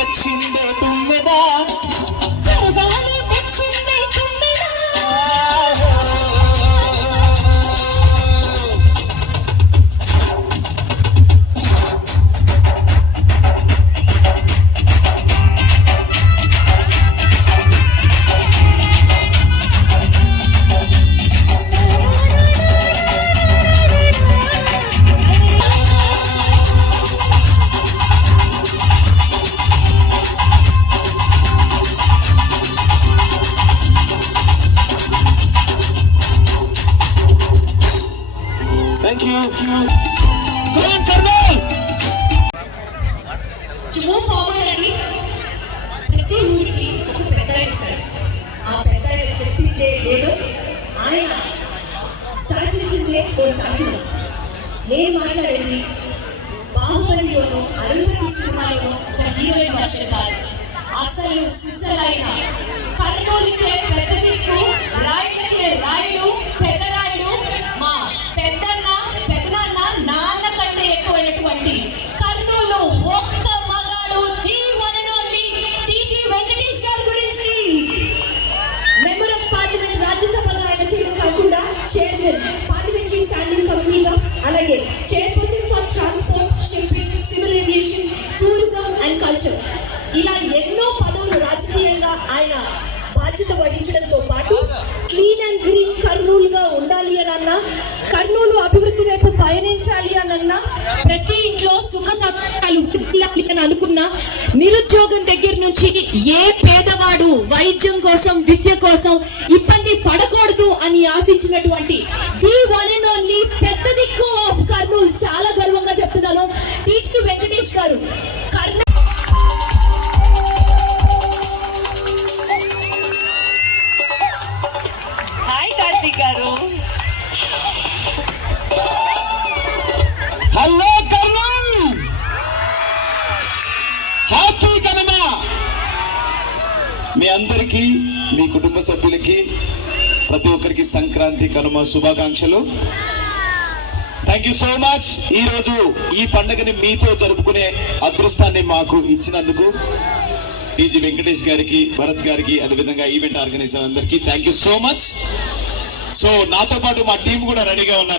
వచ్చిందే తుమ్మెదా సరదాలు తెచ్చిందే తుమ్మెదా Thank you. Come on, Karnal! To move forward అండి ప్రతి ఊరికి ఒక పెద్ద ఉంటాడు. ఆ పెద్ద చెప్పిందే నేను ఆయన శాసించిందే ఓ శాసనం. నేను మాట్లాడేది బాహుబలిలోనూ అరుంధతి సినిమాలోనూ ఒక హీరోయిన్ వర్షం కాదు. అసలు సిసలైన కర్నూలుకే పెద్ద దిక్కు, రాయులకే రాయుడు, పెద్ద రాయుడు, మా పెద్దన్న పెద్దనాన్న నాన్న కంటే ఎక్కువైనటువంటి కర్నూలు ఒక్క మగాడు the one and only TG Venkatesh గారి గురించి మెంబర్ ఆఫ్ పార్లమెంట్ రాజ్యసభగా ఆయన చేయడం కాకుండా చైర్మన్ పార్లమెంటరీ స్టాండింగ్ కమిటీగా, అలాగే chairperson for transport, shipping, civil aviation, tourism and culture, ఇలా ఎన్నో పదవులు రాజకీయంగా ఆయన బాధ్యత వహించడంతో పాటు క్లీన్ అండ్ గ్రీన్ కర్నూలుగా ఉండాలి అని అన్నా, కర్నూలు అభివృద్ధి వైపు పయనించాలి అని అన్నా, ప్రతి ఇంట్లో సుఖ సంతోషాలు ఉండాలి అని అనుకున్నా, నిరుద్యోగం దగ్గర నుంచి ఏ పేదవాడు వైద్యం కోసం విద్య కోసం ఇబ్బంది పడకూడదు అని ఆశించినటువంటి ది వన్ అండ్ ఓన్లీ పెద్ద దిక్కు ఆఫ్ కర్నూలు, చాలా గర్వంగా చెప్తున్నాను TG Venkatesh garu. Hello Kurnool, happy Kanuma. మీ అందరికీ, మీ కుటుంబ సభ్యులకి, ప్రతి ఒక్కరికి సంక్రాంతి కనుమ శుభాకాంక్షలు. Thank you so much. ఈరోజు ఈ పండుగని మీతో జరుపుకునే అదృష్టాన్ని మాకు ఇచ్చినందుకు టీజీ వెంకటేష్ గారికి, భరత్ గారికి, అదేవిధంగా ఈవెంట్ ఆర్గనైజర్ అందరికీ thank you so much. So నాతో పాటు మా టీం కూడా రెడీగా ఉన్నారు.